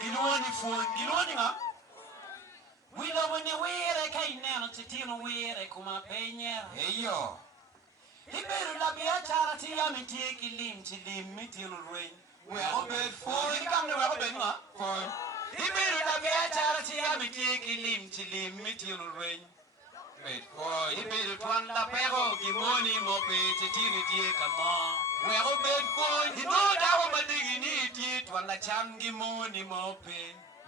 Giloni phone, giloni nga. Wila wani wire kai neno titino wire kuma penye. Eyo. Iberu la biashara tiya miti kilim tilim mitino rain. We are bed phone. You come to where we are. Phone. Iberu la biashara tiya miti kilim tilim mitino rain. Bed phone. Iberu twanda pero gimoni mope titini tie kama. We are bed phone. Ino dawa madigini tie twanda cham gimoni mope.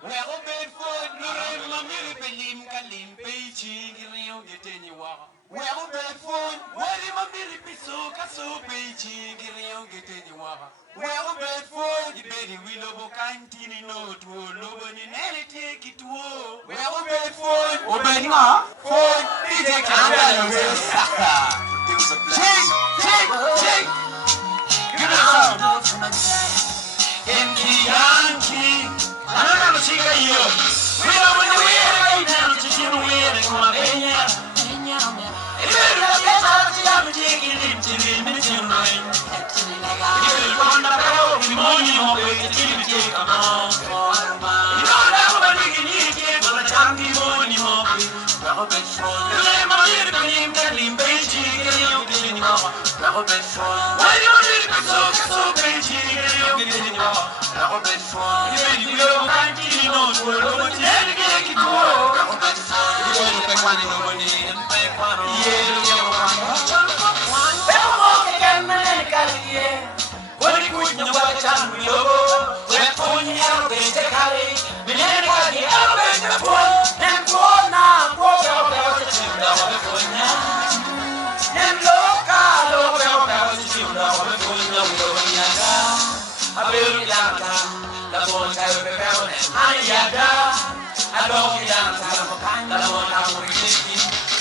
We are bed phone. Lure mamiri pelim kalim peichi giriyo getenyi waka. We are bed phone. Wari mamiri piso kaso peichi giriyo getenyi waka. We are bed phone. Iberi wilobo kantini no tuo lobo ni nere tie kituo. We are bed phone. Obedi nga Phone. DJ Kanda Shake. Give it a sound. Yankee. Another chica yo. We don't want to wear down to you wear it come up. If you look at how I'm taking it to the mission line. If you want to go, the money on the TV come on. You know that one you need to get the chunky money on the lemon in the limb, Beijing, you get in your why you need to so Beijing, you get in your you know, I know, we're over to get it to work. You want to pay money, no money, and pay one.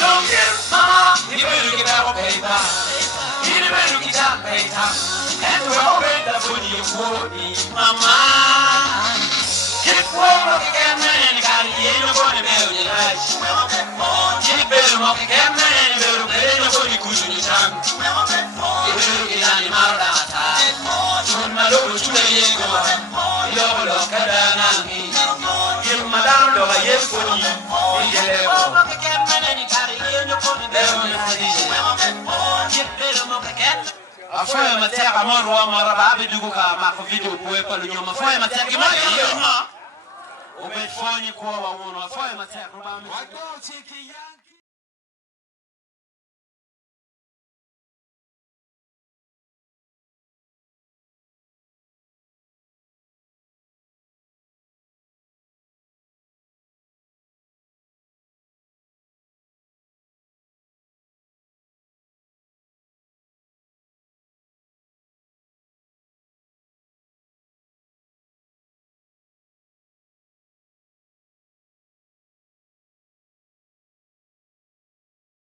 Don't get mama, you better get out of paper. You better get out of paper. And we're all better for you, mama. Get forward again, man. Got it, you know what I'm doing. Get better, walk again, man. You better play the body cushion your tongue. You better get on your mouth out of time. Soon my local to the ego. You're look at an army. Give my down dog a yes for you. Afoya mateka moro wa maraba bidugo ka mako video kuepa lunyoma afoya mateka moro obefoni kwa wa wono afoya mateka ba mi